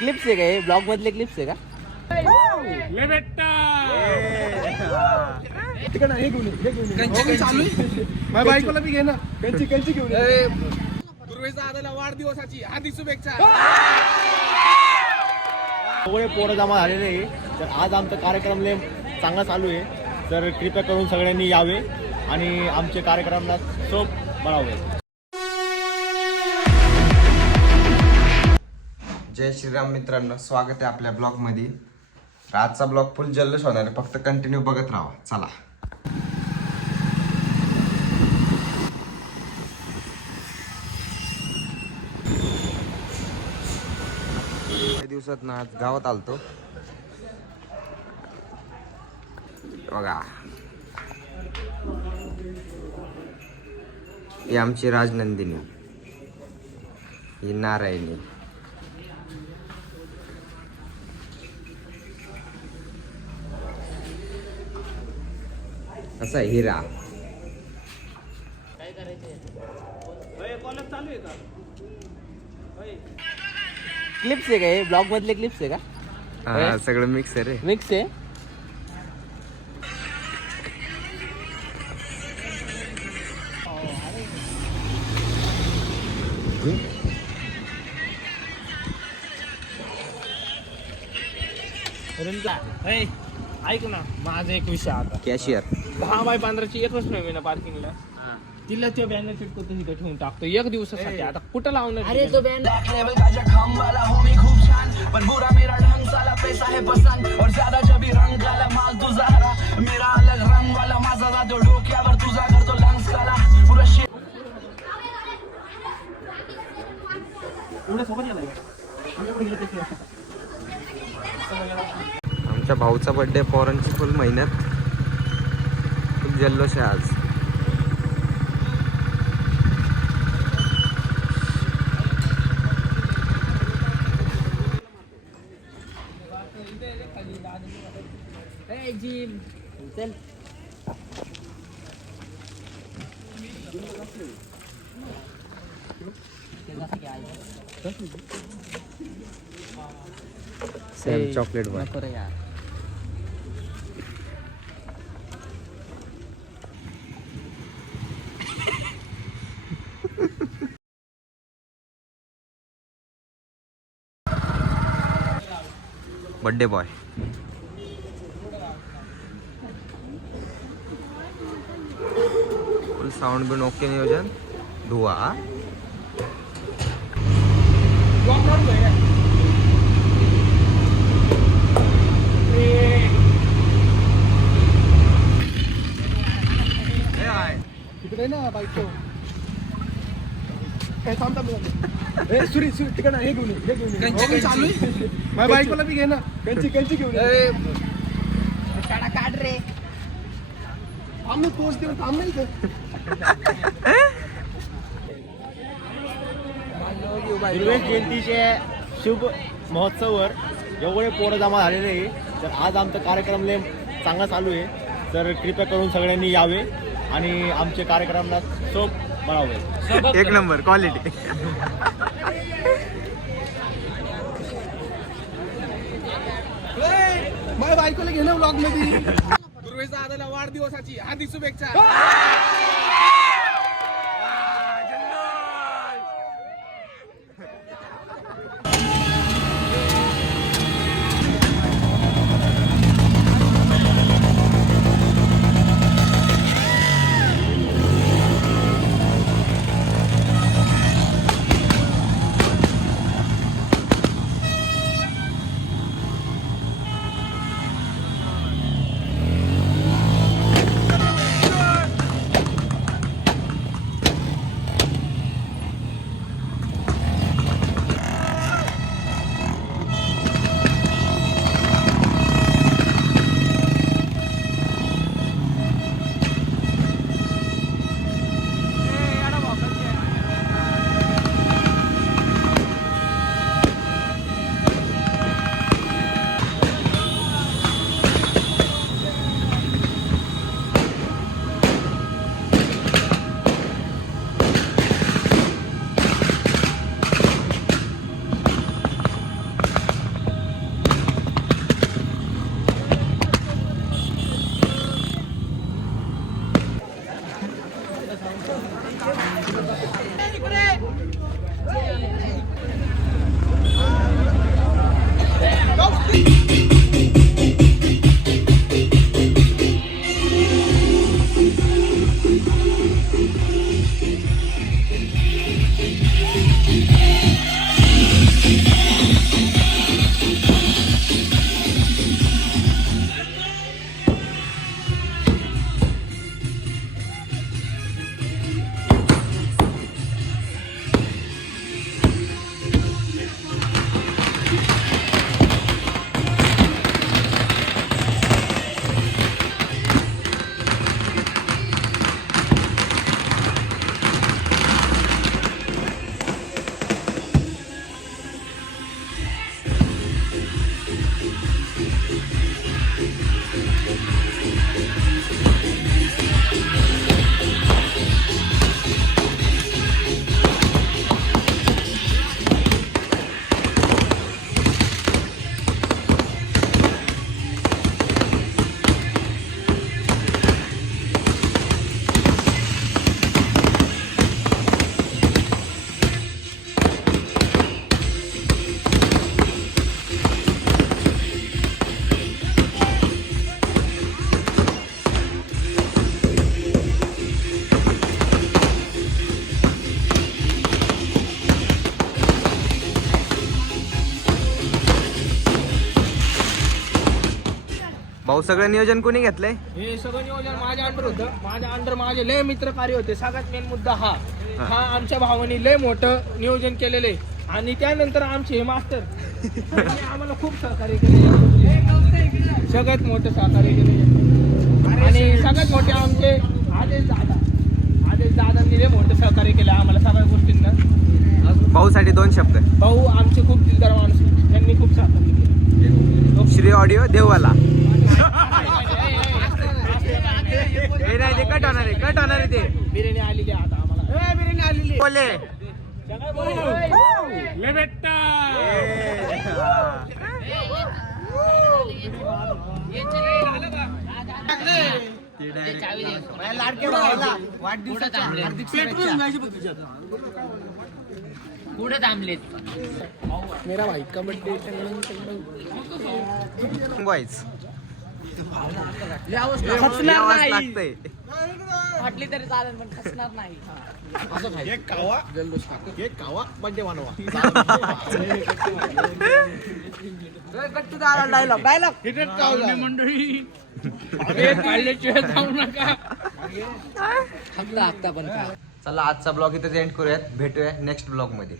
Clips आहे का हे ब्लॉग मधले क्लिप्स आहे का? माझ्या बायकोला बी घे ना. कंची घेऊन ये. दुर्वेचा आलेला वाढदिवसाची हार्दिक शुभेच्छा. सगळे पोरं जमा झालेले आहे. तर आज आमचा कार्यक्रम लय चांगला चालू आहे. तर कृपया करून सगळ्यांनी यावे आणि आमच्या कार्यक्रमाला सोप बनावे. जय श्रीराम मित्रांनो, स्वागत आहे आपल्या ब्लॉगमध्ये. आजचा ब्लॉग फुल जल्लोष होणार आहे, फक्त कंटिन्यू बघत राहा. चला. काही दिवसात ना आज गावात आलतो बघा. ही आमची राजनंदिनी, ही नारायणी, असा हिरा. काय करायचंय? क्लिप्स आहे का हे ब्लॉग मधले क्लिप्स आहे का? हा, सगळं मिक्स आहे रे. मिक्स आहे. ऐक ना, माझा एक विषय आता. कॅशियर 10x15ची एकच नाही ना पार्किंगला. तिला तो बॅनर चिटकवतो तिथे ठेवून टाकतो एक दिवसासाठी. आता कुठं लावणार? अरे तो बँड पर बुरा मेरा ढंग साला पैसा है पसंद और ज्यादा जब भी रंग काला माल तुझा हरा मेरा अलग रंग वाला माझा जातो डोक्यावर तुझा करतो लंग्स काला पुरा शे. आमच्या भाऊचा बर्थडे पोरांची फुल मेहनत, खूप जल्लोष आहे आज. चल सॅम चॉकलेट बार. नको रे यार. Birthday boy. फुल साऊंड बिन ओके नियोजन. धुवा तिकडे ना बायको. सुरी तिकडे हे घेऊन ये. चालू आहे. माझ्या बायकोला बी घे ना. कंची घेऊन ये. काढ रे. आम्ही पोच देऊन थांब नाही इथं. हिरवेश जयंतीच्या शुभ महोत्सवावर एवढे पोरं जमा झालेले आहे. तर आज आमचा कार्यक्रम लय चांगला चालू आहे. तर कृपया करून सगळ्यांनी यावे आणि आमच्या कार्यक्रमाला सोप बनावे. एक नंबर क्वालिटी. माझ्या बायकोला घे ना ब्लॉग मध्ये. दुर्वेचा आलेला वाढदिवसाची हार्दिक शुभेच्छा. भाऊ सगळं नियोजन कोणी घेतलंय? हे सगळं नियोजन माझ्या अंडर होतं. माझ्या अंडर माझे लय मित्र कार्य होते. सगळ्यात मेन मुद्दा हा आमच्या भावाने लय मोठं नियोजन केलेलं आहे. आणि त्यानंतर आमचे हे मास्तर यांनी आम्हाला खूप सहकार्य केले. सगळ्यात मोठं सहकार्य केले. आणि सगळ्यात मोठे आमचे आदेश दादांनी लय मोठं सहकार्य केलं आम्हाला सगळ्या गोष्टींना. भाऊसाठी 2 शब्द. भाऊ आमचे खूप दिलदार माणूस आहेत. त्यांनी खूप सहकार्य केलं. श्री ऑडिओ देववाला. हे नाही ते कट होणार आहे ते. बिर्याणी आलेली आहे आता आम्हाला. बिर्याणी आलेली बोले लाडक्या भावाला वाढदिवसाच्या हार्दिक शुभेच्छा. पुढे थांबलेत. मेरा भाई का बर्थडे. वाईज खचणार नाही. लागतंय. फाटली तरी चालेल पण खचणार नाही. केक कावा बर्थडे बनवा. मंडळी काढल्याशिवाय जाऊ नका. हप्ता पण काय. चला आजचा ब्लॉग इथेच एंड करूयात. भेटूया नेक्स्ट ब्लॉग मध्ये.